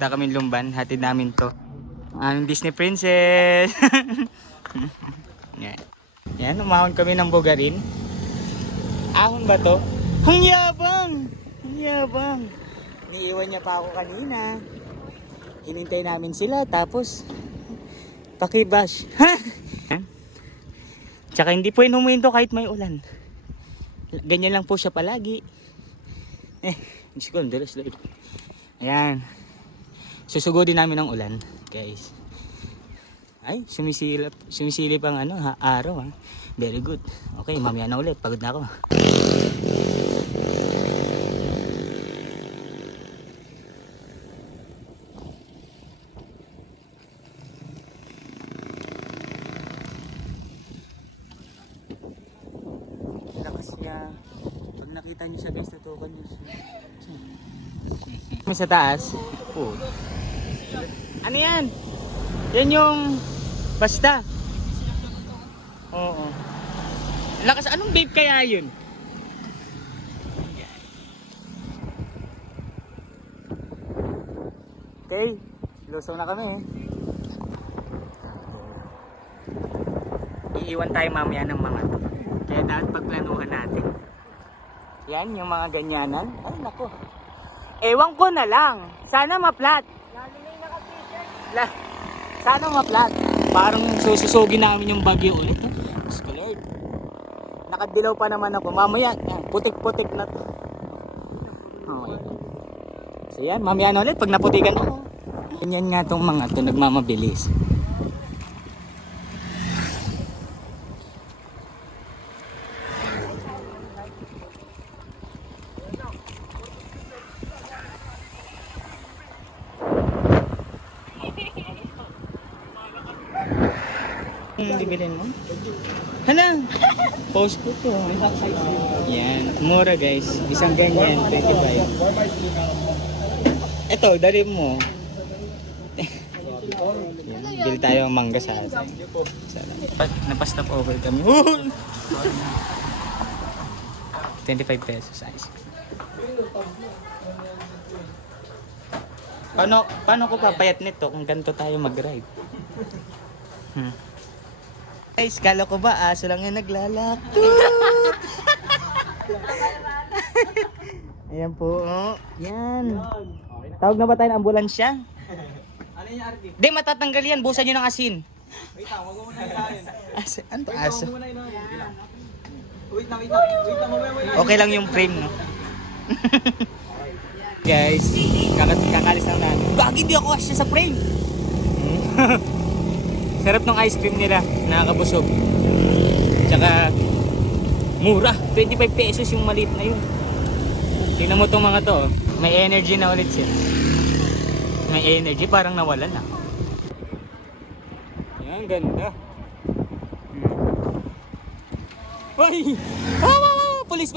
Punta kami Lumban, hatid namin to. Ang Disney Princess. Yan. Yan, umahon kami ng Bugarin. Ahon ba to? Ang yabang! Ang yabang! Niiwan niya pa ako kanina. Hinintay namin sila, tapos pakibash. Tsaka hindi po humuhinto kahit may ulan. Ganyan lang po siya palagi. Diyos ko, ang dalas. Ayan. Susugodin namin ng ulan, guys. Ay, sumisilip ang araw, ha. Very good. Okay, mamaya na ulit. Pagod na ako. Lakas niya. Pag nakita niyo siya, guys, tutukan niyo siya. Sa taas. Oh. Ano yan? Yan yung basta. Oo. Lakas, anong vape kaya yun? Okay, lusaw na kami. Iiwan tayo mamaya ng mga to. Kaya dapat pagplanuhan natin. Yan, yung mga ganyanan. Ay, nako. Ewan ko na lang. Sana maplat. Sana maplat. Parang sususugin namin yung bagyo ulit. Lord. Nakadilaw pa naman ako. Mamaya, putik-putik na to. Okay. So yan, mamaya na ulit pag naputikan ako. Ganyan nga tong mga to, nagmamabilis. Bibilin mo? Hala! Post ko to. Yan. Mura guys. Isang ganyan. 25. Ito, dali mo. Yan. Bili tayo mangga sa atin. Napastop over kami. 25 pesos ice cream. Paano ko papayat nito kung ganito tayo mag-ride? Guys, kala ko ba aso lang yung naglalaktot? Ayan po. Yan. Tawag na ba tayo ng ambulansya? Ano yung RD? Di, matatanggal yan. Busan nyo ng asin. Wait lang, wag mo muna ilahin. Ano to aso? Wait lang. Okay lang yung frame, no? Guys, kakalis lang natin. Bakit hindi ako asya sa frame? Sarap ng ice cream nila, nakakabusog. Tsaka mura, 25 pesos yung maliit na yun. Tingnan mo tong mga to, may energy na ulit siya. May energy, parang nawalan na. Yan, ganda. Ay! Police!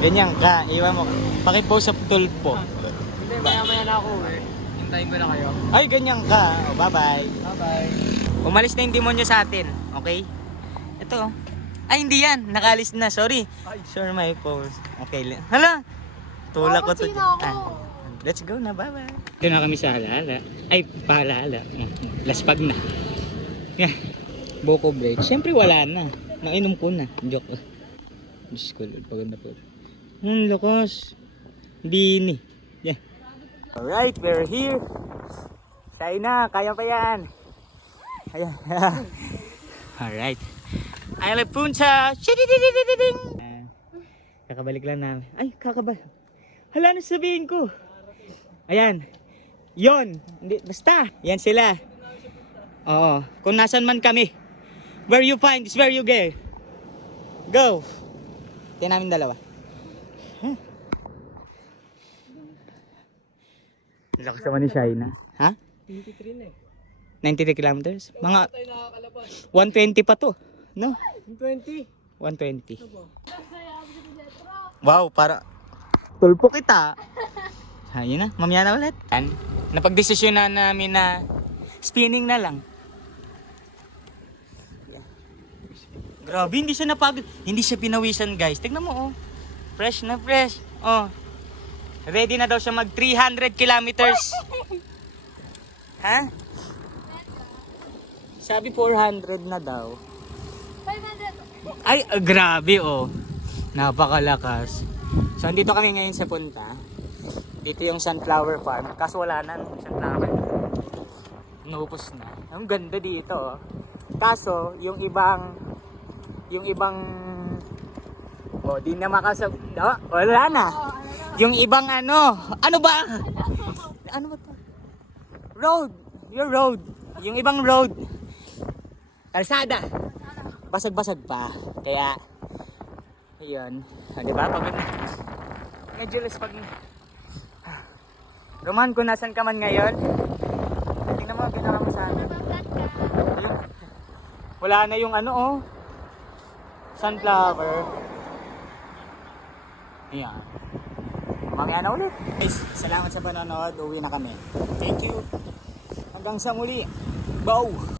Ganyan ka, iwan mo. Pakipost sa tulpo. Hindi, maya na ako eh. Hintayin ko na kayo. Ay, ganyan ka. Oh, bye-bye. Bye-bye. Umalis na yung demonyo sa atin. Okay? Ito. Ay, hindi yan. Nakalis na. Sorry. Sure, my post. Okay. Hala! Tulak ko to. Let's go na. Bye-bye. Doon na kami sa Halala. Ay, Pahalala. Laspag na. Boko break. Siyempre wala na. Nainom ko na. Joke. Diyos ko, Lord. Paganda po. Lakas. Bini. Yeah. Alright, we're here. Say na, kaya pa yan. Ayan. Alright. Ay, puncha. Kakabalik lang namin. Ay, kakabalik. Hala, na sabihin ko. Ayan. Yon, hindi, basta. Yan sila. Oo, kung nasan man kami. Where you find is where you go. Go. Tingnan namin dalawa. Huh? Lakas naman ni Shaina. Ha? 23 na eh. 93 kilometers? Mga Tayo nakakalabas. 120 pa to. No? 20. 120. Ano ba? Wow, para tulpo kita. Ha, yun na. Mamaya na ulit. Yan. Napagdesisyon na namin na spinning na lang. Grabe, hindi siya napagod. Hindi siya pinawisan, guys. Tignan mo, oh. Fresh na fresh. Oh. Ready na daw siya mag 300 kilometers. Ha? Sabi 400 na daw. 500. Ay, grabe, oh. Napakalakas. So, andito kami ngayon sa punta. Dito yung sunflower farm. Kaso wala na nung sunflower. Naupos na. Ang ganda dito, oh. Kaso, yung ibang oh, di na makasab... Oh, wala na. Yung ibang ano ba? Ano ba to? Road. Your road. Yung ibang road. Kalsada. Basag-basag pa. Kaya, yun. Diba? Pag medyo less pag... Roman, kung nasan ka man ngayon, tingnan mo, ginawa mo sa akin. Ayun. Wala na yung ano, oh. Sunflower. Ayan. Mamaya na ulit. Guys, salamat sa panonood. Uwi na kami. Thank you. Hanggang sa muli. Bow!